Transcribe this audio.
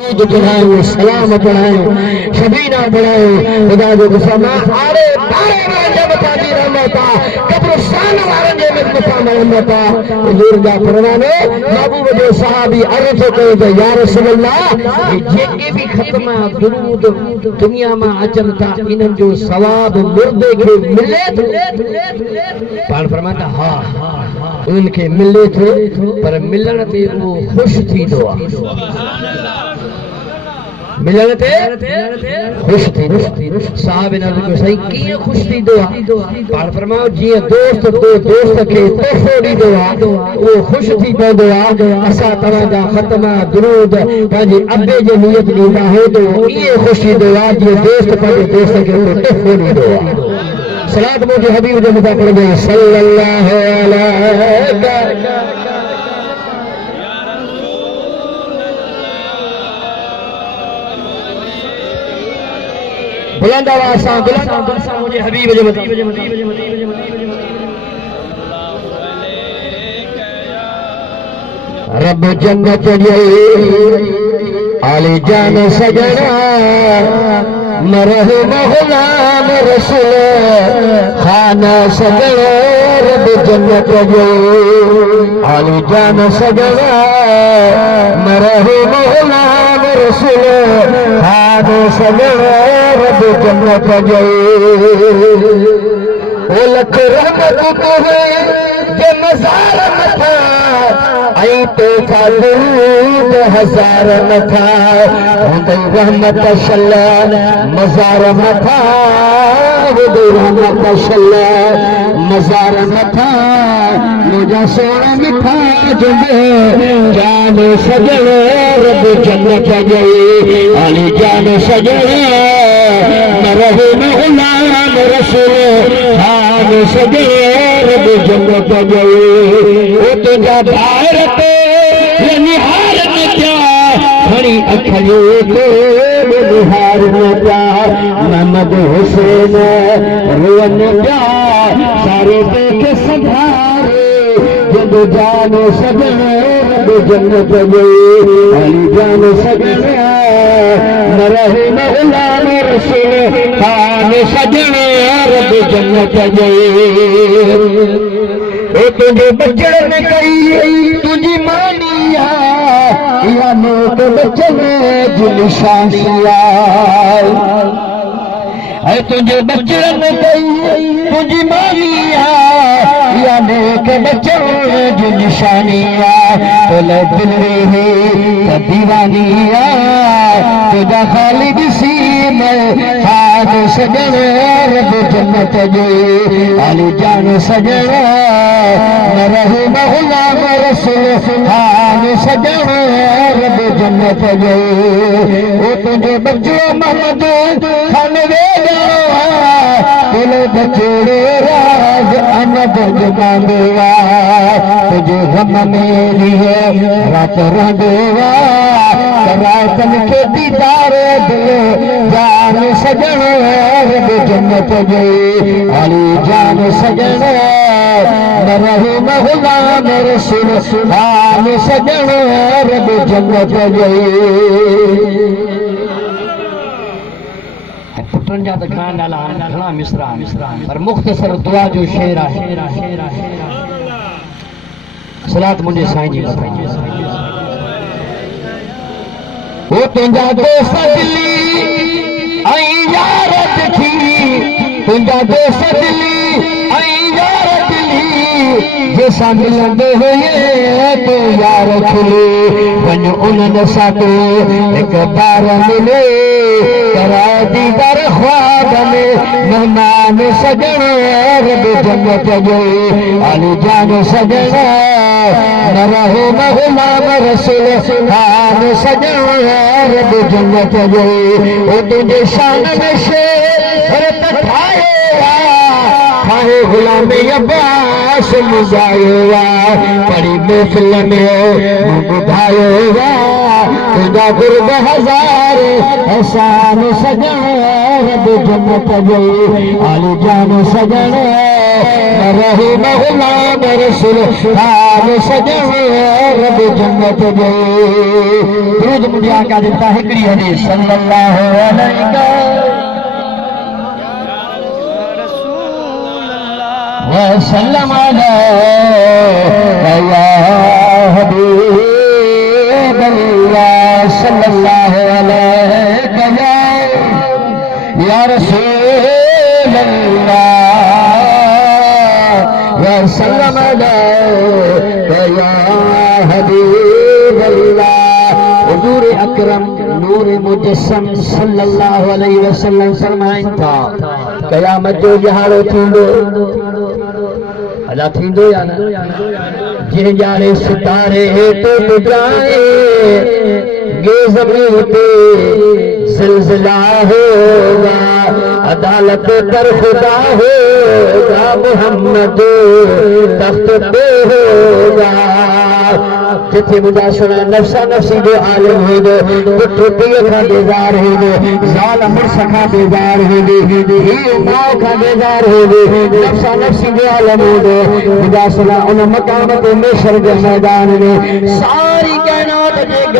चढ़ाए सलाम पढ़ाए शबीना पढ़ाए खुदा जो गुस्सा आरे बारे वाले बता दी रहमता कब्रिस्तान वाले ने मत रहमता हुजूर दा फरमाने महबूब दे सहाबी अर्ज कयो या रसूल अल्लाह जेके भी खत्म दुरूद दुनिया में अचन था इनन जो सवाब मुर्दे के मिले पाण फरमाता हां उनके मिले थे पर मिलन ते वो खुश थी दुआ मिलन ते खुश थी साहब ने को सही किए खुश थी दुआ पाण फरमाओ जी दोस्त दो दोस्त के तोहफो दी दुआ वो खुश थी पवंदो आ असा तवा जा खत्मा दुरूद पंहिंजे अबे जे नियत ॾींदा हो तो ये खुशी दुआ जी दोस्त पंहिंजे दोस्त के तोहफो ॾींदो आ सलात मुझे हबीब जे मथा पढ़ गई सल्लल्लाहु अलैहि बुलंद आवाज से मुझे हबीब जे मथा रब जन्नत आली जान सजना मरह गुलाम रसूल खाना सजना रब जन्नत आली जान सजना मरह गुलाम रसूल खाना सजना रब जन्नत ओ लख रहमत तो है जे मज़ार मथा आई तो फादूद हजार मथा हुंदे रहमत शल्ला मज़ार मथा हुंदे रहमत शल्ला मज़ार मथा मुझा सोना मिठा जुंदे जान सजण रब जन्नत गई अली जान सजण मरहू गुलाम रसूल खान सजण रब जन्नत गई ओ तुझा भारत निहार न क्या खड़ी अखियों को निहार न क्या मोहम्मद हुसैन रोन क्या सारे देख सधारे जब जान सजन रब जन्नत गई अली जान सजन मरहे गुलाम रसूल खान सजन रब जन्नत गई ओ तुझे बचड़ में कई तुझी मानिया या मोट बचने जो निशानिया है तुझे बचड़ में कई तुझी मानिया या नेक बचड़ जो निशानिया तोले दिल है दीवानिया तुझा खालिद सी में खान सजन रब जन्नत गई अली जान सजन मरहू गुलाम रसूल खान सजन रब जन्नत गई ओ तुझे बच्चो मोहम्मद खान वे तुले बचड़े राज अनब जमांदेवा तुझे गम मेरी है रात रंदेवा रातन के दीदार दिल जान सजन रब जन्नत गई अली जान सजन मरहू गुलाम रसूल खान सजन रब जन्नत गई पुटन जा खान नाला घणा मिसरा पर मुख्तसर दुआ जो शेर है सलात मुझे साईं जी बताइए वो तुंजा दोस्त दिल्ली आई यारत थी तुंजा दोस्त दिल्ली आई यारत दिल्ली जैसा मिलंदे हुए तो यार खिले वन उन्हनि सां तो एक बार मिले करा दीदार ख्वाब में मेहमान सजन रब जन्नत गई अली जान सजन मरहू गुलाम रसूल खान सजन रब जन्नत गई ओ तुझे शान में शेर पठाएगा खाए गुलाम अब्बास मुजाएगा बड़ी महफिल में बुधाएगा तुझा गुरब हजार एहसान सजन रब जन्नत गई अली जान सजन रहमहुल्लाह रसूल हाल सजन रब जन्नत दे दुरूद मुझे आका देता है हिकड़ी हदीस सल्लल्लाहु अलैहि वसल्लम या हबीब अल्लाह सल्लल्लाहु अलैहि या रसूल अल्लाह वसल्लम या हबीब अल्लाह हुजूर अकरम नूर मुजस्सम सल्लल्लाहु अलैहि वसल्लम फरमाइन था क़यामत जो जहाड़ो थींदो अदा थींदो या न जे जाने सितारे तो टुकराए गे ज़मीन पे ज़िलज़िला होगा अदालत पर खुदा होगा मोहम्मद तख्त पे होगा जिथे मुझा सुना नफ्सा नफ्सी जो आलिम हो दो पुत्र पीर का बेजार हो दो ज़ाल मुर्स का बेजार हो दो ही माँ का बेजार हो दो नफ्सा नफ्सी जो आलिम हो दो मुझा सुना उन मकाम पे मेशर के मैदान में सारी कायनात एक